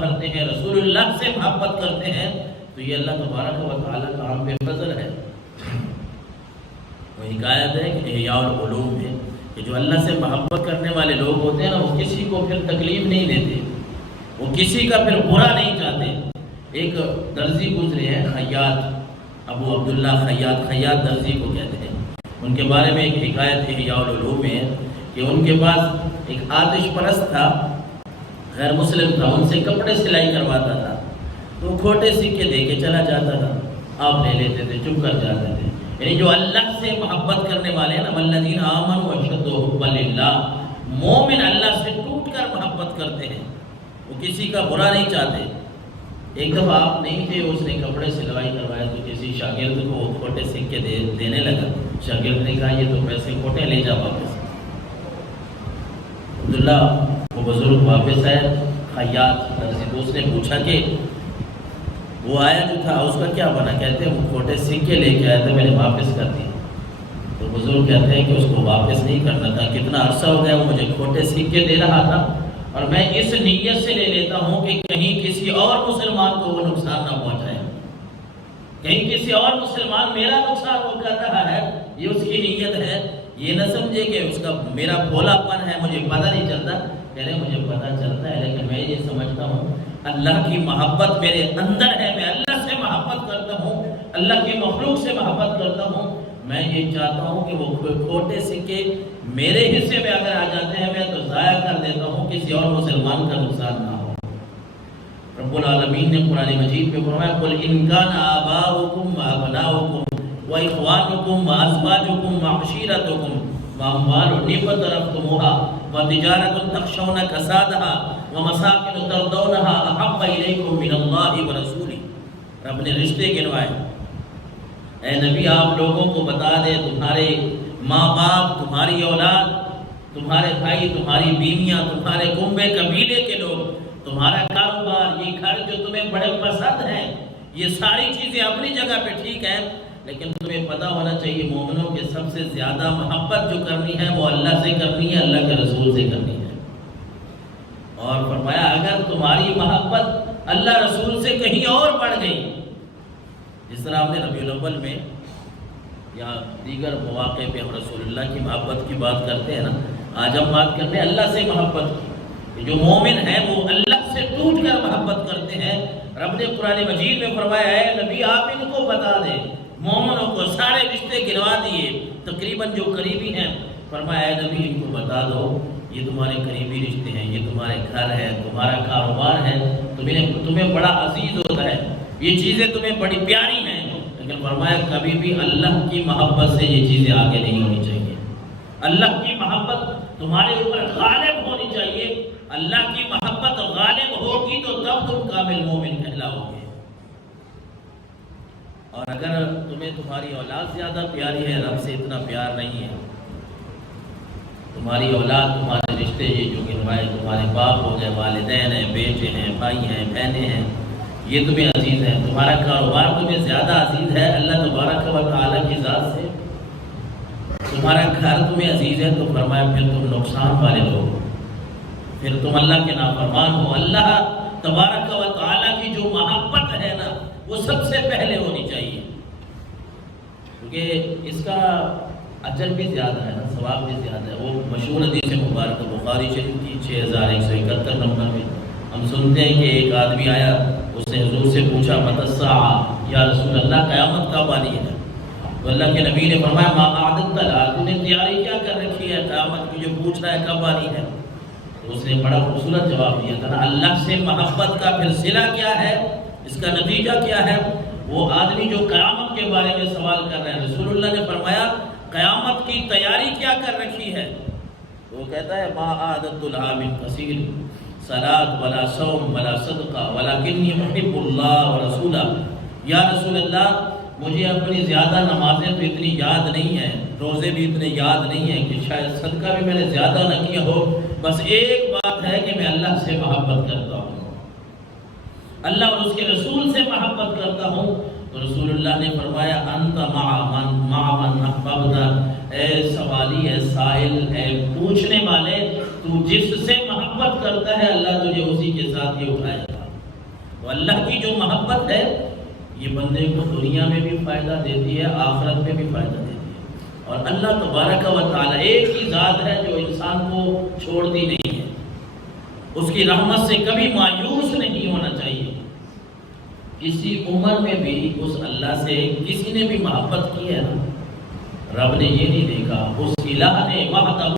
کرتے ہیں، رسول اللہ سے محبت کرتے ہیں، تو یہ اللہ تبارک و تعالیٰ کا ہم پہ فضل ہے۔ وہ حکایت ہے کہ احیاء العلوم ہے کہ جو اللہ سے محبت کرنے والے لوگ ہوتے ہیں نا، وہ کسی کو پھر تکلیف نہیں دیتے، وہ کسی کا پھر برا نہیں چاہتے۔ ایک درزی گزرے ہیں، خیاط، ابو عبداللہ خیاط، خیاط درزی کو کہتے ہیں۔ ان کے بارے میں ایک حکایت احیاء العلوم میں ہے کہ ان کے پاس ایک آتش پرست تھا، غیر مسلم تھا، ان سے کپڑے سلائی کرواتا تھا، تو کھوٹے سکے دے کے چلا جاتا تھا، آپ لے لیتے تھے، چپ کر جاتے تھے۔ یعنی جو اللہ سے محبت کرنے والے ہیں نا، والذین آمنوا اشد حبا للہ، مومن اللہ سے ٹوٹ کر محبت کرتے ہیں، وہ کسی کا برا نہیں چاہتے۔ ایک دفعہ آپ نہیں تھے، اس نے کپڑے سلائی کروایا تو کسی شاگرد کو وہ کھوٹے سکے دینے لگا، شاگرد نے کہا یہ تو پیسے کھوٹے، لے جا واپس۔ عبداللہ وہ بزرگ واپس آئے، خیاط درزی، تو اس نے پوچھا کہ وہ آیا جو تھا اس کا کیا بنا؟ کہتے ہیں وہ کھوٹے سکے لے کے آیا تھا، میں نے واپس کر دیا۔ تو بزرگ کہتے ہیں کہ اس کو واپس نہیں کرنا تھا، کتنا عرصہ ہو گیا وہ مجھے کھوٹے سکے دے رہا تھا، اور میں اس نیت سے لے لیتا ہوں کہ کہیں کسی اور مسلمان کو وہ نقصان نہ پہنچائے، کہیں کسی اور مسلمان میرا نقصان وہ کر رہا ہے، یہ اس کی نیت ہے، یہ نہ سمجھے کہ اس کا میرا بھولا پن ہے، مجھے پتہ نہیں چلتا۔ کہہ رہے مجھے پتہ چلتا ہے، لیکن میں یہ سمجھتا ہوں اللہ کی محبت میرے اندر ہے، میں اللہ سے محبت کرتا ہوں، اللہ کی مخلوق سے محبت کرتا ہوں، میں یہ چاہتا ہوں کہ وہ کھوٹے سکے میرے حصے میں اگر آ جاتے ہیں میں تو ضائع کر دیتا ہوں، کسی اور مسلمان کا نقصان نہ ہو۔ رب العالمین نے قرآن مجید میں فرمایا قل ان کان آباؤکم وابناؤکم واخوانکم وازواجکم وعشیرتکم واموال اقترفتموها وتجارة تخشون کسادها ومساکن ترضونها احب الیکم من اللہ ورسولہ۔ رب نے رشتے گنوائے، اے نبی آپ لوگوں کو بتا دے، تمہارے ماں باپ، تمہاری اولاد، تمہارے بھائی، تمہاری بیویاں، تمہارے کنبے قبیلے کے لوگ، تمہارا کاروبار، یہ گھر جو تمہیں بڑے پسند ہیں، یہ ساری چیزیں اپنی جگہ پہ ٹھیک ہیں، لیکن تمہیں پتہ ہونا چاہیے مومنوں کے سب سے زیادہ محبت جو کرنی ہے وہ اللہ سے کرنی ہے، اللہ کے رسول سے کرنی ہے۔ اور فرمایا اگر تمہاری محبت اللہ رسول سے کہیں اور بڑھ گئی، جس طرح ہم نے ربیع الاول میں یا دیگر مواقع پہ ہم رسول اللہ کی محبت کی بات کرتے ہیں نا، آج ہم بات کرتے ہیں اللہ سے محبت کی۔ جو مومن ہیں وہ اللہ سے ٹوٹ کر محبت کرتے ہیں۔ رب نے قرآن مجید میں فرمایا ہے نبی آپ ان کو بتا دیں، مومنوں کو سارے رشتے گنوا دیے، تقریباً جو قریبی ہیں، فرمایا ہے نبی ان کو بتا دو یہ تمہارے قریبی رشتے ہیں، یہ تمہارے گھر ہے، تمہارا کاروبار ہے، تمہیں بڑا عزیز ہوتا ہے، یہ چیزیں تمہیں بڑی پیاری ہیں، لیکن فرمایا کبھی بھی اللہ کی محبت سے یہ چیزیں آگے نہیں ہونی چاہیے۔ اللہ کی محبت تمہارے اوپر غالب ہونی چاہیے، اللہ کی محبت غالب ہوگی تو تب تم کامل مومن کہلاؤ گے۔ اور اگر تمہیں تمہاری اولاد زیادہ پیاری ہے، رب سے اتنا پیار نہیں ہے، تمہاری اولاد، تمہارے رشتے یہ جو گنوائے، تمہارے باپ ہو گئے، والدین ہیں، بیٹے ہیں، بھائی ہیں، بہنیں ہیں، یہ تمہیں عزیز ہے، تمہارا کاروبار تمہیں زیادہ عزیز ہے اللہ تبارک و تعالیٰ کی ذات سے، تمہارا گھر تمہیں عزیز ہے، تو فرمایا پھر تم نقصان والے لوگ، پھر تم اللہ کے نافرمان ہو۔ اللہ تبارک و تعالیٰ کی جو محبت ہے نا وہ سب سے پہلے ہونی چاہیے، کیونکہ اس کا اجر بھی زیادہ ہے نا، ثواب بھی زیادہ ہے۔ وہ مشہور حدیث مبارکہ بخاری شریف کی 6171 نمبر میں ہم سنتے ہیں کہ ایک آدمی آیا، اس نے حضور سے پوچھا متی الساعہ، یا رسول اللہ قیامت کب آنی ہے؟ تو اللہ کے نبی نے فرمایا ما اعددت لها، تو نے تیاری کیا کر رکھی ہے قیامت کی جو پوچھ رہا ہے کب آنی ہے؟ تو اس نے بڑا خوبصورت جواب دیا تھا، اللہ سے محبت کا پھر صلہ کیا ہے، اس کا نتیجہ کیا ہے؟ وہ آدمی جو قیامت کے بارے میں سوال کر رہے ہیں، رسول اللہ نے فرمایا قیامت کی تیاری کیا کر رکھی ہے؟ تو وہ کہتا ہے ما اعددت لها من کثیر صلاۃ ولا صوم ولا صدقہ ولکنی محب اللہ ورسولہ۔ یا رسول اللہ مجھے اپنی زیادہ نمازیں تو اتنی یاد نہیں ہیں، روزے بھی اتنے یاد نہیں ہیں کہ شاید صدقہ بھی میں نے زیادہ نہ کیا ہو، بس ایک بات ہے کہ میں اللہ سے محبت کرتا ہوں، اللہ اور اس کے رسول سے محبت کرتا ہوں۔ تو رسول اللہ نے فرمایا انت مع من احببت، اے سوالی، اے سائل، اے پوچھنے والے، تو جس سے محبت کرتا ہے اللہ تجھے اسی کے ساتھ ہی اٹھائے گا۔ تو اللہ کی جو محبت ہے یہ بندے کو دنیا میں بھی فائدہ دیتی ہے، آخرت میں بھی فائدہ دیتی ہے۔ اور اللہ تبارک و تعالی ایک ہی ذات ہے جو انسان کو چھوڑتی نہیں ہے، اس کی رحمت سے کبھی مایوس نہیں ہونا چاہیے۔ کسی عمر میں بھی اس اللہ سے کسی نے بھی محبت کی ہے نا، رب نے یہ نہیں دیکھا اس الہ نے وحدہ